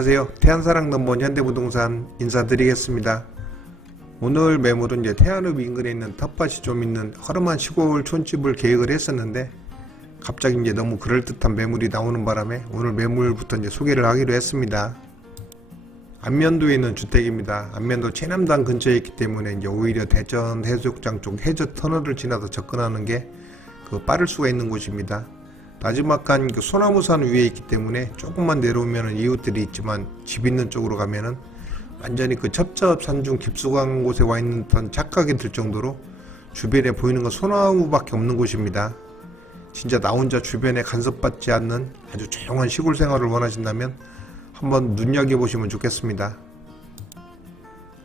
안녕하세요. 태안사랑 넘버원 현대부동산 인사드리겠습니다. 오늘 매물은 이제 태안읍 인근에 있는 텃밭이 좀 있는 허름한 시골 촌집을 계획을 했었는데 갑자기 이제 너무 그럴듯한 매물이 나오는 바람에 오늘 매물부터 이제 소개를 하기로 했습니다. 안면도에 있는 주택입니다. 안면도 최남단 근처에 있기 때문에 이제 오히려 대전 해수욕장 쪽 해저 터널을 지나서 접근하는 게 빠를 수가 있는 곳입니다. 나지막한 소나무산 위에 있기 때문에 조금만 내려오면 이웃들이 있지만 집 있는 쪽으로 가면은 완전히 첩첩산중 깊숙한 곳에 와 있는 듯한 착각이 들 정도로 주변에 보이는 건 소나무밖에 없는 곳입니다. 진짜 나 혼자 주변에 간섭받지 않는 아주 조용한 시골 생활을 원하신다면 한번 눈여겨보시면 좋겠습니다.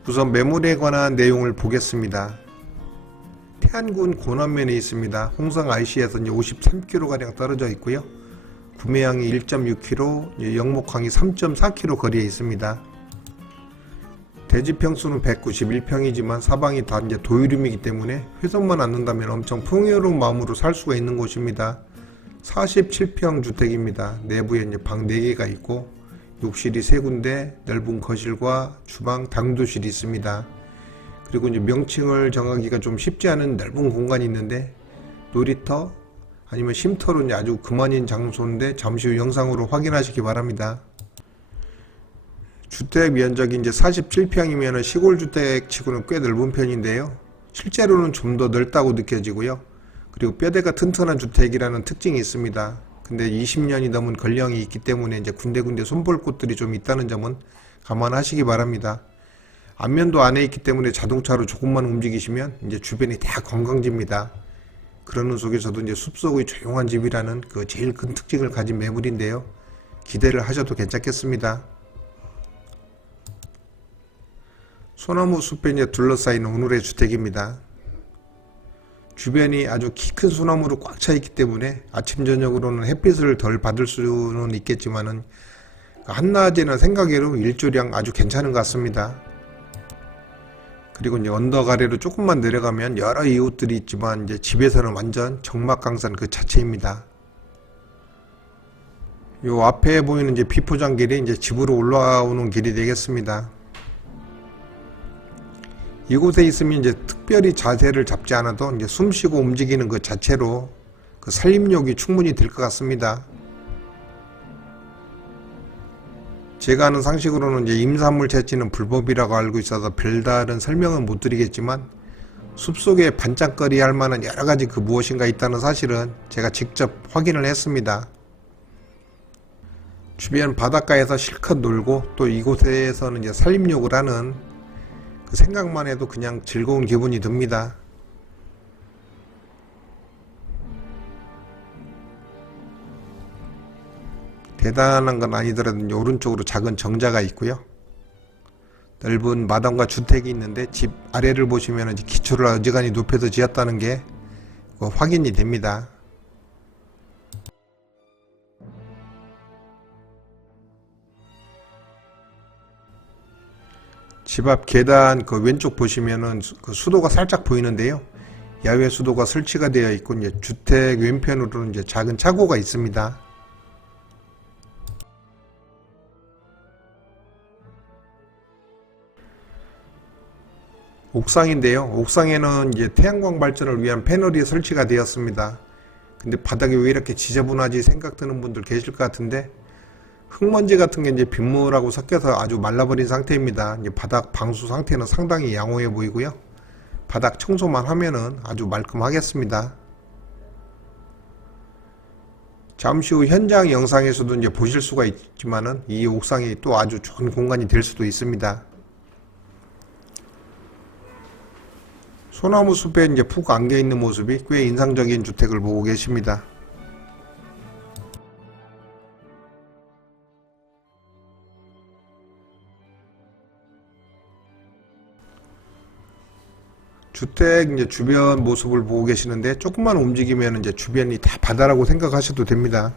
우선 매물에 관한 내용을 보겠습니다. 태안군 고남면에 있습니다. 홍성 IC에서 53km가량 떨어져 있고요. 구매항이 1.6km, 영목항이 3.4km 거리에 있습니다. 대지평수는 191평이지만 사방이 다 이제 도유림이기 때문에 훼손만 않는다면 엄청 풍요로운 마음으로 살 수가 있는 곳입니다. 47평 주택입니다. 내부에 이제 방 4개가 있고 욕실이 3군데, 넓은 거실과 주방, 당도실이 있습니다. 그리고 이제 명칭을 정하기가 좀 쉽지 않은 넓은 공간이 있는데 놀이터 아니면 쉼터로 이제 아주 그만인 장소인데 잠시 후 영상으로 확인하시기 바랍니다. 주택 면적이 이제 47평이면 시골 주택 치고는 꽤 넓은 편인데요. 실제로는 좀 더 넓다고 느껴지고요. 그리고 뼈대가 튼튼한 주택이라는 특징이 있습니다. 근데 20년이 넘은 권령이 있기 때문에 이제 군데군데 손볼 곳들이 좀 있다는 점은 감안하시기 바랍니다. 안면도 안에 있기 때문에 자동차로 조금만 움직이시면 이제 주변이 다 관광지입니다. 그러는 속에서도 이제 숲속의 조용한 집이라는 제일 큰 특징을 가진 매물인데요. 기대를 하셔도 괜찮겠습니다. 소나무 숲에 이제 둘러싸인 오늘의 주택입니다. 주변이 아주 키 큰 소나무로 꽉 차 있기 때문에 아침 저녁으로는 햇빛을 덜 받을 수는 있겠지만은 한낮에는 생각외로 일조량 아주 괜찮은 것 같습니다. 그리고 이제 언덕 아래로 조금만 내려가면 여러 이웃들이 있지만 이제 집에서는 완전 정막강산 그 자체입니다. 요 앞에 보이는 이제 비포장길이 이제 집으로 올라오는 길이 되겠습니다. 이곳에 있으면 이제 특별히 자세를 잡지 않아도 이제 숨쉬고 움직이는 그 자체로 살림욕이 충분히 될 것 같습니다. 제가 아는 상식으로는 이제 임산물 채취는 불법이라고 알고 있어서 별다른 설명은 못 드리겠지만 숲속에 반짝거리 할 만한 여러가지 무엇인가 있다는 사실은 제가 직접 확인을 했습니다. 주변 바닷가에서 실컷 놀고 또 이곳에서는 이제 산림욕을 하는 그 생각만 해도 그냥 즐거운 기분이 듭니다. 대단한 건 아니더라도 이제 오른쪽으로 작은 정자가 있고요. 넓은 마당과 주택이 있는데 집 아래를 보시면 이제 기초를 어지간히 높여서 지었다는 게 확인이 됩니다. 집 앞 계단 왼쪽 보시면은 수도가 살짝 보이는데요. 야외 수도가 설치가 되어 있고 이제 주택 왼편으로는 이제 작은 차고가 있습니다. 옥상인데요. 옥상에는 이제 태양광 발전을 위한 패널이 설치가 되었습니다. 근데 바닥이 왜 이렇게 지저분하지 생각드는 분들 계실 것 같은데 흙먼지 같은 게 이제 빗물하고 섞여서 아주 말라버린 상태입니다. 이제 바닥 방수 상태는 상당히 양호해 보이고요. 바닥 청소만 하면은 아주 말끔하겠습니다. 잠시 후 현장 영상에서도 이제 보실 수가 있지만은 이 옥상이 또 아주 좋은 공간이 될 수도 있습니다. 소나무 숲에 이제 푹 안겨 있는 모습이 꽤 인상적인 주택을 보고 계십니다. 주택 이제 주변 모습을 보고 계시는데 조금만 움직이면 이제 주변이 다 바다라고 생각하셔도 됩니다.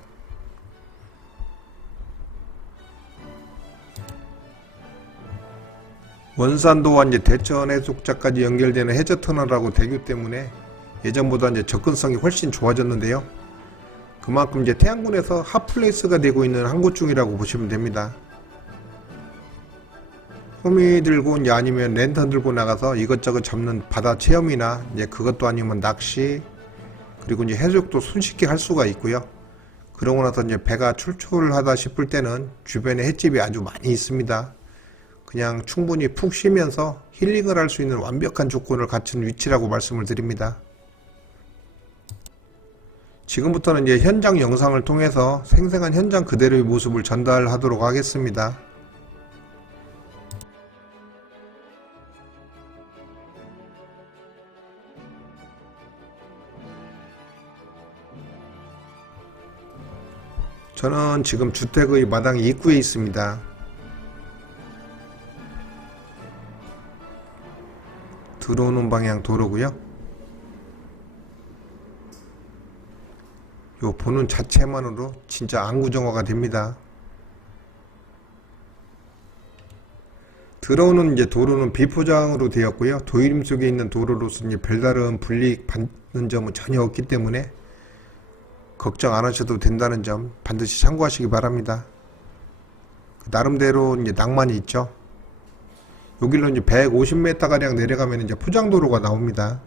원산도와 이제 대천 해수욕장까지 연결되는 해저터널하고 대교 때문에 예전보다 이제 접근성이 훨씬 좋아졌는데요. 그만큼 이제 태안군에서 핫플레이스가 되고 있는 한 곳 중이라고 보시면 됩니다. 호미 들고 이제 아니면 랜턴 들고 나가서 이것저것 잡는 바다 체험이나 이제 그것도 아니면 낚시, 그리고 이제 해수욕도 손쉽게 할 수가 있고요. 그러고 나서 이제 배가 출출하다 싶을 때는 주변에 횟집이 아주 많이 있습니다. 그냥 충분히 푹 쉬면서 힐링을 할 수 있는 완벽한 조건을 갖춘 위치라고 말씀을 드립니다. 지금부터는 이제 현장 영상을 통해서 생생한 현장 그대로의 모습을 전달하도록 하겠습니다. 저는 지금 주택의 마당 입구에 있습니다. 들어오는 방향 도로고요. 요 보는 자체만으로 진짜 안구정화가 됩니다. 들어오는 이제 도로는 비포장으로 되었고요. 도심 속에 있는 도로로서 이제 별다른 불이익 받는 점은 전혀 없기 때문에 걱정 안 하셔도 된다는 점 반드시 참고하시기 바랍니다. 나름대로 이제 낭만이 있죠. 여기로 이제 150m 가량 내려가면 이제 포장도로가 나옵니다.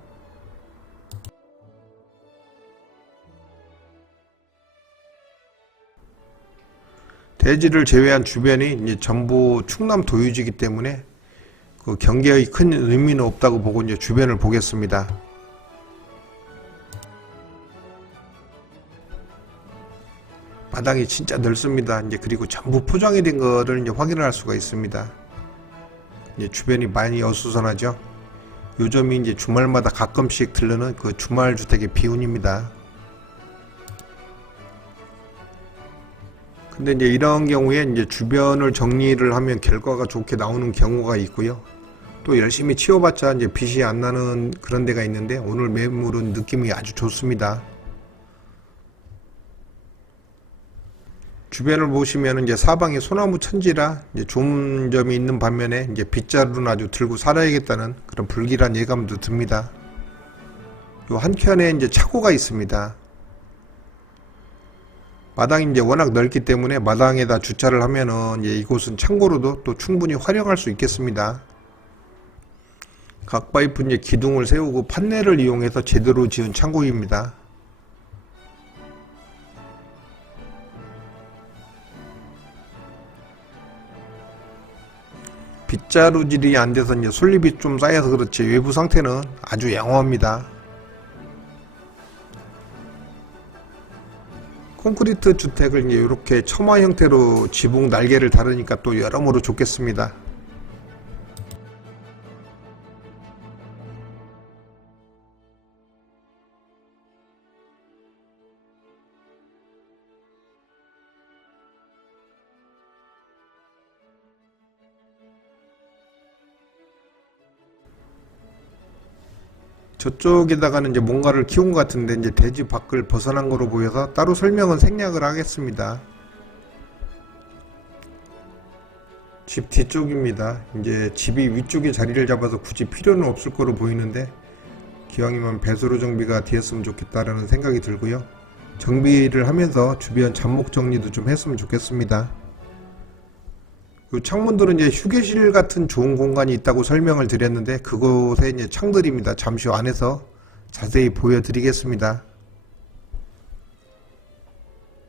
대지를 제외한 주변이 이제 전부 충남 도유지이기 때문에 그 경계의 큰 의미는 없다고 보고 이제 주변을 보겠습니다. 마당이 진짜 넓습니다. 이제 그리고 전부 포장이 된 거를 이제 확인할 수가 있습니다. 이제 주변이 많이 어수선하죠. 요점이 이제 주말마다 가끔씩 들르는 그 주말 주택의 비운입니다. 근데 이제 이런 경우에 이제 주변을 정리를 하면 결과가 좋게 나오는 경우가 있고요. 또 열심히 치워봤자 이제 빛이 안 나는 그런 데가 있는데 오늘 매물은 느낌이 아주 좋습니다. 주변을 보시면 이제 사방이 소나무 천지라 이제 좋은 점이 있는 반면에 이제 빗자루는 아주 들고 살아야겠다는 그런 불길한 예감도 듭니다. 요 한켠에 이제 차고가 있습니다. 마당이 이제 워낙 넓기 때문에 마당에다 주차를 하면은 이제 이곳은 창고로도 또 충분히 활용할 수 있겠습니다. 각 파이프 이제 기둥을 세우고 판넬을 이용해서 제대로 지은 창고입니다. 빗자루질이 안 돼서 이제 솔잎이 좀 쌓여서 그렇지 외부 상태는 아주 양호합니다. 콘크리트 주택을 이제 이렇게 처마 형태로 지붕 날개를 달으니까 또 여러모로 좋겠습니다. 저쪽에다가는 이제 뭔가를 키운 것 같은데 이제 대지 밖을 벗어난 거로 보여서 따로 설명은 생략을 하겠습니다. 집 뒤쪽입니다. 이제 집이 위쪽에 자리를 잡아서 굳이 필요는 없을 거로 보이는데 기왕이면 배수로 정비가 되었으면 좋겠다라는 생각이 들고요. 정비를 하면서 주변 잡목 정리도 좀 했으면 좋겠습니다. 이 창문들은 이제 휴게실 같은 좋은 공간이 있다고 설명을 드렸는데 그곳에 이제 창들입니다. 잠시 후 안에서 자세히 보여드리겠습니다.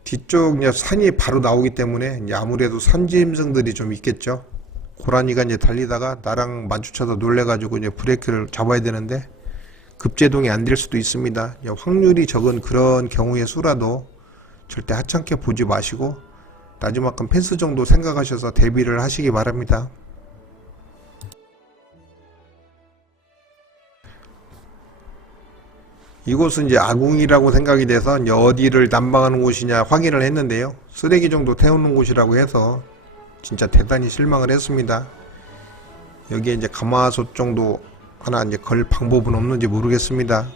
뒤쪽 이제 산이 바로 나오기 때문에 이제 아무래도 산짐승들이 좀 있겠죠. 고라니가 이제 달리다가 나랑 마주쳐서 놀래가지고 이제 브레이크를 잡아야 되는데 급제동이 안 될 수도 있습니다. 확률이 적은 그런 경우의 수라도 절대 하찮게 보지 마시고 나지막한 펜스 정도 생각하셔서 대비를 하시기 바랍니다. 이곳은 이제 아궁이라고 생각이 돼서 이제 어디를 난방하는 곳이냐 확인을 했는데요. 쓰레기 정도 태우는 곳이라고 해서 진짜 대단히 실망을 했습니다. 여기에 이제 가마솥 정도 하나 이제 걸 방법은 없는지 모르겠습니다.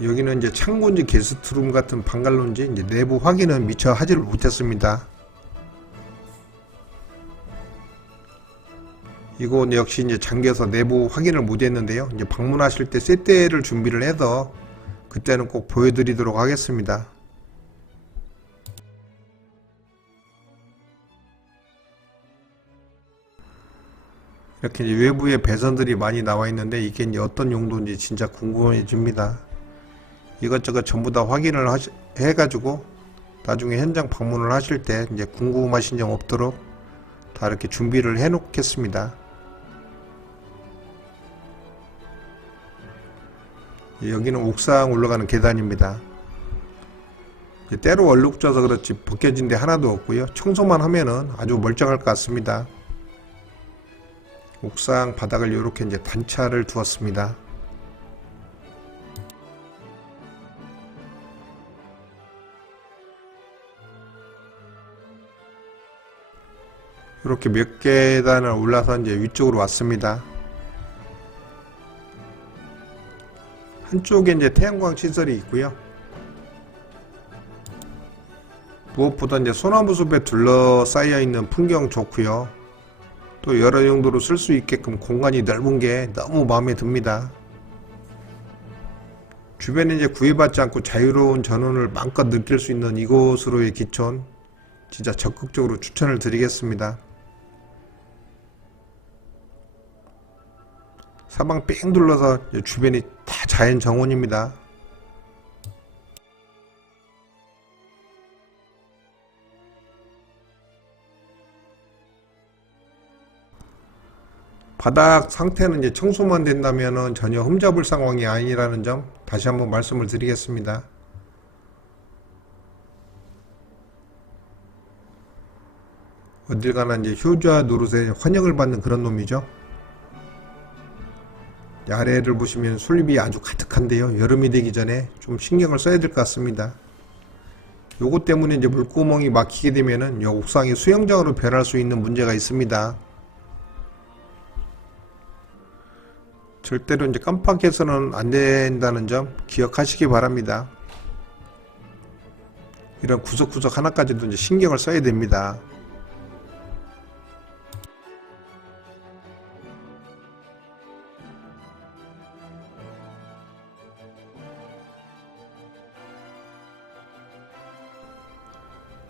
여기는 이제 창고인지 게스트룸 같은 방갈로인지 이제 내부 확인은 미처 하지를 못했습니다. 이곳 역시 이제 잠겨서 내부 확인을 못 했는데요. 이제 방문하실 때 쇳대를 준비를 해서 그때는 꼭 보여드리도록 하겠습니다. 이렇게 이제 외부에 배선들이 많이 나와 있는데 이게 이제 어떤 용도인지 진짜 궁금해집니다. 이것저것 전부 다 확인을 해가지고 나중에 현장 방문을 하실 때 이제 궁금하신 점 없도록 다 이렇게 준비를 해 놓겠습니다. 여기는 옥상 올라가는 계단입니다. 때로 얼룩져서 그렇지 벗겨진 데 하나도 없고요. 청소만 하면은 아주 멀쩡할 것 같습니다. 옥상 바닥을 이렇게 이제 단차를 두었습니다. 이렇게 몇 계단을 올라서 이제 위쪽으로 왔습니다. 한쪽에 이제 태양광 시설이 있고요. 무엇보다 이제 소나무 숲에 둘러싸여 있는 풍경 좋고요. 또 여러 용도로 쓸 수 있게끔 공간이 넓은 게 너무 마음에 듭니다. 주변에 이제 구애받지 않고 자유로운 전원을 마음껏 느낄 수 있는 이곳으로의 기촌 진짜 적극적으로 추천을 드리겠습니다. 사방 뺑 둘러서 주변이 다 자연 정원입니다. 바닥 상태는 이제 청소만 된다면은 전혀 흠잡을 상황이 아니라는 점 다시 한번 말씀을 드리겠습니다. 어딜 가나 이제 효자 노릇에 환영을 받는 그런 놈이죠. 아래를 보시면 솔잎이 아주 가득한데요. 여름이 되기 전에 좀 신경을 써야 될 것 같습니다. 요것 때문에 이제 물구멍이 막히게 되면은 요 옥상이 수영장으로 변할 수 있는 문제가 있습니다. 절대로 이제 깜빡해서는 안 된다는 점 기억하시기 바랍니다. 이런 구석구석 하나까지도 이제 신경을 써야 됩니다.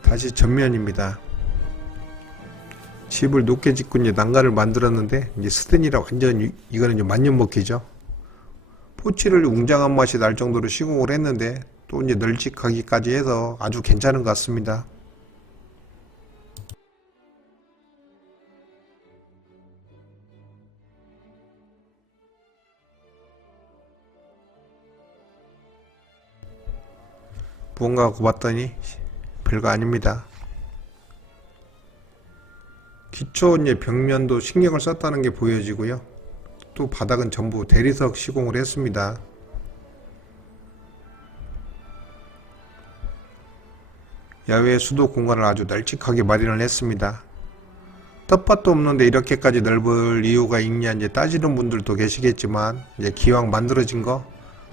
다시 전면입니다. 집을 높게 짓고 이제 난간을 만들었는데 이제 스텐이라 완전 이거는 이제 만년먹기죠. 포치를 웅장한 맛이 날 정도로 시공을 했는데 또 이제 널찍하기까지 해서 아주 괜찮은 것 같습니다. 무언가 하고 봤더니 별거 아닙니다. 기초 이제 벽면도 신경을 썼다는 게 보여지고요. 또 바닥은 전부 대리석 시공을 했습니다. 야외 수도 공간을 아주 널찍하게 마련을 했습니다. 텃밭도 없는데 이렇게까지 넓을 이유가 있냐 이제 따지는 분들도 계시겠지만 이제 기왕 만들어진 거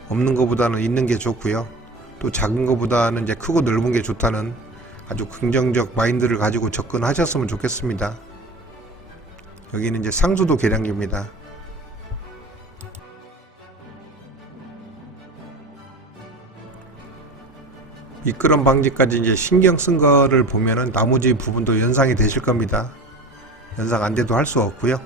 없는 것보다는 있는 게 좋고요. 또 작은 것보다는 이제 크고 넓은 게 좋다는 아주 긍정적 마인드를 가지고 접근하셨으면 좋겠습니다. 여기는 이제 상수도 계량기입니다. 미끄럼 방지까지 이제 신경 쓴 거를 보면은 나머지 부분도 연상이 되실 겁니다. 연상 안 돼도 할 수 없고요.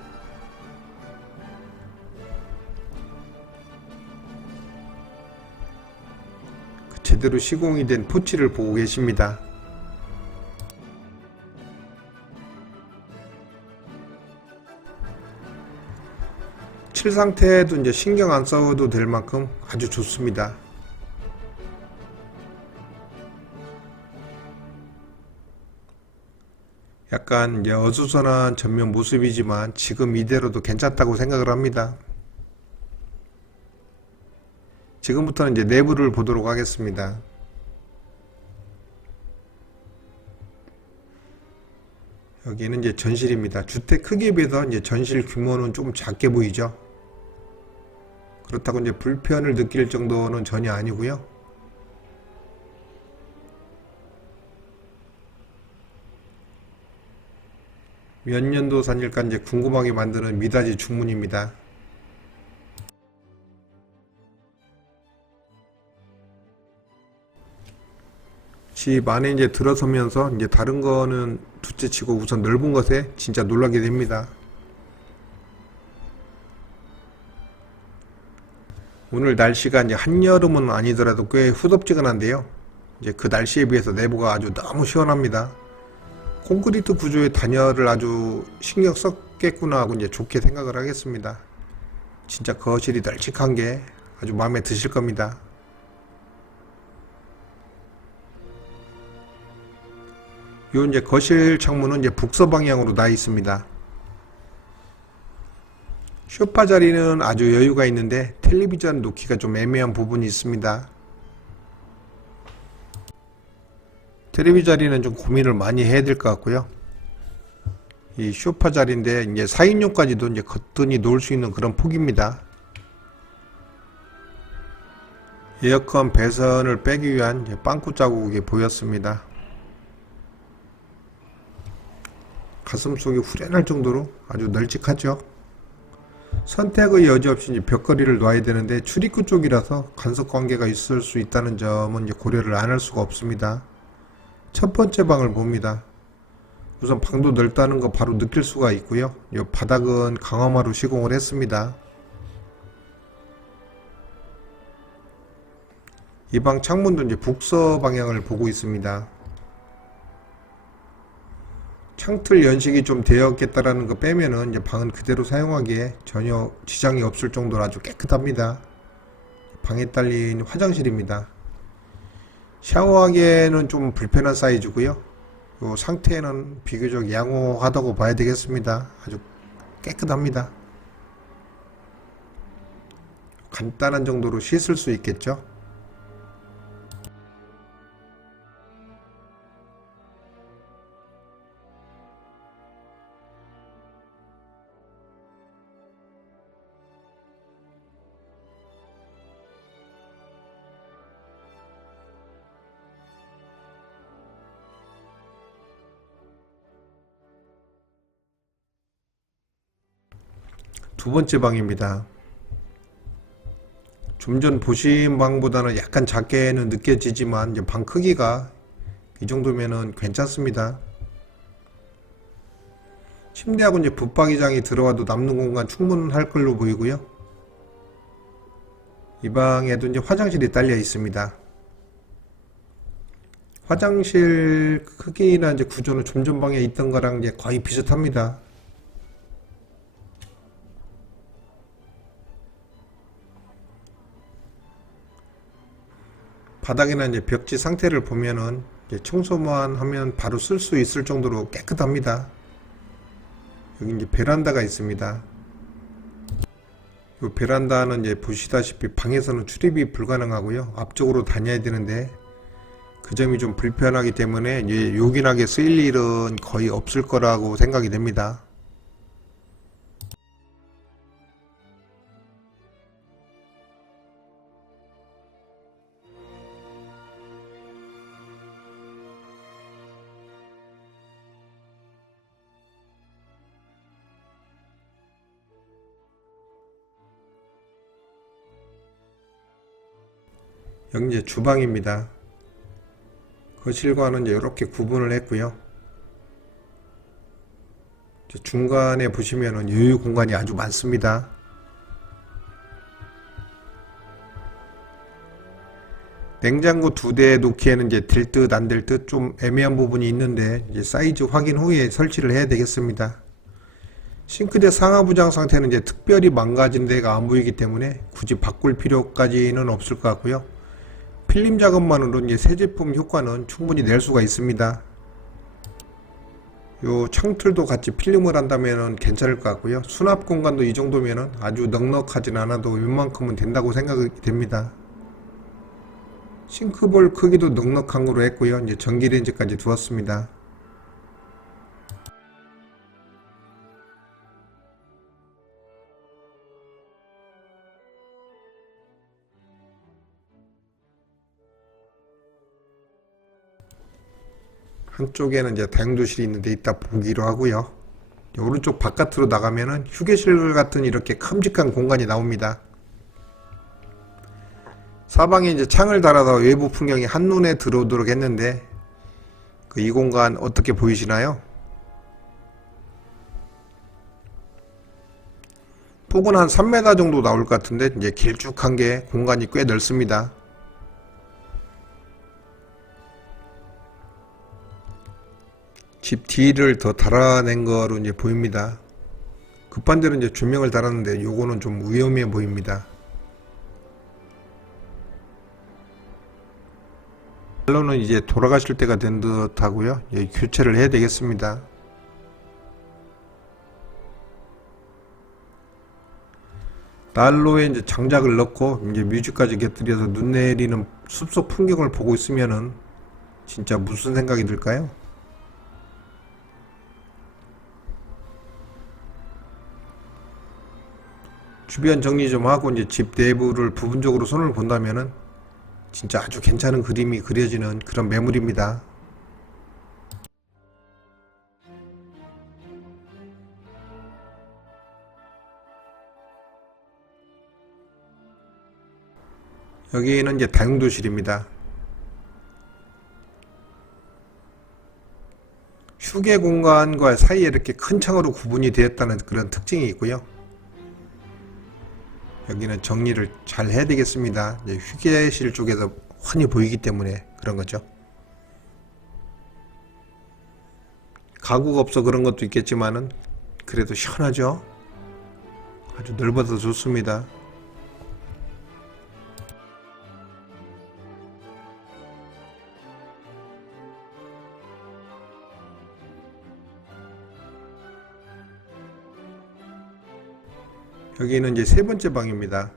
제대로 시공이 된 포치를 보고 계십니다. 칠 상태도 이제 신경 안 써도 될 만큼 아주 좋습니다. 약간 이제 어수선한 전면 모습이지만 지금 이대로도 괜찮다고 생각을 합니다. 지금부터는 이제 내부를 보도록 하겠습니다. 여기는 이제 전실입니다. 주택 크기에 비해서 이제 전실 규모는 조금 작게 보이죠. 그렇다고 이제 불편을 느낄 정도는 전혀 아니고요. 몇 년도 산일까 이제 궁금하게 만드는 미닫이 중문입니다. 집 안에 이제 들어서면서 이제 다른 거는 둘째치고 우선 넓은 것에 진짜 놀라게 됩니다. 오늘 날씨가 이제 한여름은 아니더라도 꽤 후덥지근한데요. 이제 그 날씨에 비해서 내부가 아주 너무 시원합니다. 콘크리트 구조의 단열을 아주 신경 썼겠구나 하고 이제 좋게 생각을 하겠습니다. 진짜 거실이 널찍한 게 아주 마음에 드실 겁니다. 요 이제 거실 창문은 이제 북서 방향으로 나 있습니다. 소파 자리는 아주 여유가 있는데 텔레비전 놓기가 좀 애매한 부분이 있습니다. 텔레비 자리는 좀 고민을 많이 해야 될 것 같고요. 이 소파 자리인데 이제 4인용까지도 이제 거뜬히 놓을 수 있는 그런 폭입니다. 에어컨 배선을 빼기 위한 빵꾸 자국이 보였습니다. 가슴속이 후련할 정도로 아주 널찍하죠. 선택의 여지 없이 이제 벽걸이를 놔야 되는데 출입구 쪽이라서 간섭 관계가 있을 수 있다는 점은 이제 고려를 안 할 수가 없습니다. 첫 번째 방을 봅니다. 우선 방도 넓다는 거 바로 느낄 수가 있고요. 이 바닥은 강화마루 시공을 했습니다. 이 방 창문도 이제 북서 방향을 보고 있습니다. 창틀 연식이 좀 되었겠다라는 거 빼면은 이제 방은 그대로 사용하기에 전혀 지장이 없을 정도로 아주 깨끗합니다. 방에 딸린 화장실입니다. 샤워하기에는 좀 불편한 사이즈고요. 요 상태는 비교적 양호하다고 봐야 되겠습니다. 아주 깨끗합니다. 간단한 정도로 씻을 수 있겠죠. 두 번째 방입니다. 좀 전 보신 방보다는 약간 작게는 느껴지지만 이제 방 크기가 이 정도면은 괜찮습니다. 침대하고 이제 붙박이장이 들어와도 남는 공간 충분할 걸로 보이고요. 이 방에도 이제 화장실이 딸려 있습니다. 화장실 크기나 이제 구조는 좀 전방에 있던 거랑 이제 거의 비슷합니다. 바닥이나 이제 벽지 상태를 보면은 이제 청소만 하면 바로 쓸 수 있을 정도로 깨끗합니다. 여기 이제 베란다가 있습니다. 이 베란다는 이제 보시다시피 방에서는 출입이 불가능하고요. 앞쪽으로 다녀야 되는데 그 점이 좀 불편하기 때문에 이제 요긴하게 쓰일 일은 거의 없을 거라고 생각이 됩니다. 여기 이제 주방입니다. 거실과는 이제 이렇게 구분을 했고요. 중간에 보시면은 여유 공간이 아주 많습니다. 냉장고 2대 놓기에는 이제 될 듯 안 될 듯 좀 애매한 부분이 있는데 이제 사이즈 확인 후에 설치를 해야 되겠습니다. 싱크대 상하부장 상태는 이제 특별히 망가진 데가 안 보이기 때문에 굳이 바꿀 필요까지는 없을 것 같고요. 필름 작업만으로 이제 새 제품 효과는 충분히 낼 수가 있습니다. 요 창틀도 같이 필름을 한다면 괜찮을 것 같고요. 수납 공간도 이 정도면 아주 넉넉하진 않아도 웬만큼은 된다고 생각이 됩니다. 싱크볼 크기도 넉넉한 거로 했고요. 이제 전기레인지까지 두었습니다. 한쪽에는 이제 다용도실이 있는데 이따 보기로 하고요. 오른쪽 바깥으로 나가면은 휴게실 같은 이렇게 큼직한 공간이 나옵니다. 사방에 이제 창을 달아서 외부 풍경이 한눈에 들어오도록 했는데 이 공간 어떻게 보이시나요? 폭은 한 3m 정도 나올 것 같은데 이제 길쭉한 게 공간이 꽤 넓습니다. 집 뒤를 더 달아낸 거로 이제 보입니다. 급한 대로 이제 조명을 달았는데 요거는 좀 위험해 보입니다. 난로는 이제 돌아가실 때가 된 듯 하고요. 교체를 해야 되겠습니다. 난로에 이제 장작을 넣고 이제 뮤직까지 곁들여서 눈 내리는 숲속 풍경을 보고 있으면은 진짜 무슨 생각이 들까요? 주변 정리 좀 하고 이제 집 내부를 부분적으로 손을 본다면은 진짜 아주 괜찮은 그림이 그려지는 그런 매물입니다. 여기는 이제 다용도실입니다. 휴게 공간과 사이에 이렇게 큰 창으로 구분이 되었다는 그런 특징이 있고요. 여기는 정리를 잘 해야 되겠습니다. 휴게실 쪽에서 환히 보이기 때문에 그런 거죠. 가구가 없어 그런 것도 있겠지만은 그래도 시원하죠. 아주 넓어서 좋습니다. 여기는 이제 세 번째 방입니다.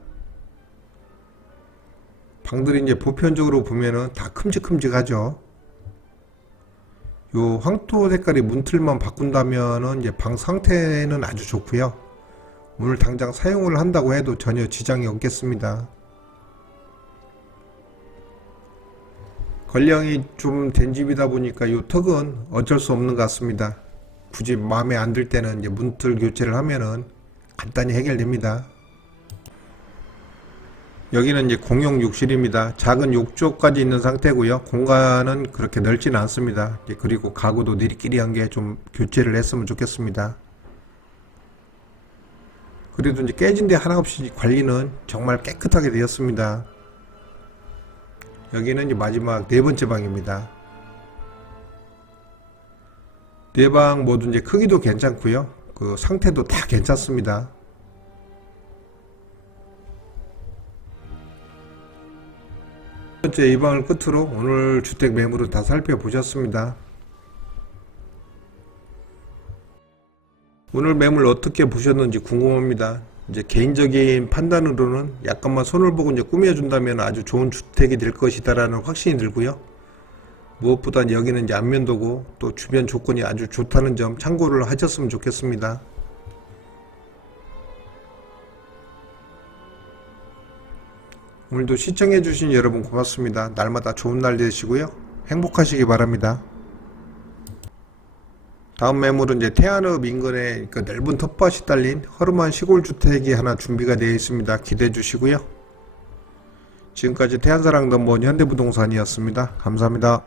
방들이 이제 보편적으로 보면은 다 큼직큼직하죠. 요 황토 색깔의 문틀만 바꾼다면은 이제 방 상태는 아주 좋고요. 오늘 당장 사용을 한다고 해도 전혀 지장이 없겠습니다. 걸령이 좀 된 집이다 보니까 요 턱은 어쩔 수 없는 것 같습니다. 굳이 마음에 안 들 때는 이제 문틀 교체를 하면은 간단히 해결됩니다. 여기는 이제 공용 욕실입니다. 작은 욕조까지 있는 상태고요. 공간은 그렇게 넓지는 않습니다. 그리고 가구도 니리끼리한 게 좀 교체를 했으면 좋겠습니다. 그래도 이제 깨진 데 하나 없이 관리는 정말 깨끗하게 되었습니다. 여기는 이제 마지막 네 번째 방입니다. 네 방 모두 이제 크기도 괜찮고요. 그 상태도 다 괜찮습니다. 첫 번째 이 방을 끝으로 오늘 주택 매물을 다 살펴보셨습니다. 오늘 매물 어떻게 보셨는지 궁금합니다. 이제 개인적인 판단으로는 약간만 손을 보고 이제 꾸며준다면 아주 좋은 주택이 될 것이다라는 확신이 들고요. 무엇보다 여기는 이제 안면도고 또 주변 조건이 아주 좋다는 점 참고를 하셨으면 좋겠습니다. 오늘도 시청해주신 여러분 고맙습니다. 날마다 좋은 날 되시고요. 행복하시기 바랍니다. 다음 매물은 이제 태안읍 인근에 그 넓은 텃밭이 딸린 허름한 시골주택이 하나 준비가 되어 있습니다. 기대해 주시고요. 지금까지 태안사랑 넘버원 현대부동산이었습니다. 감사합니다.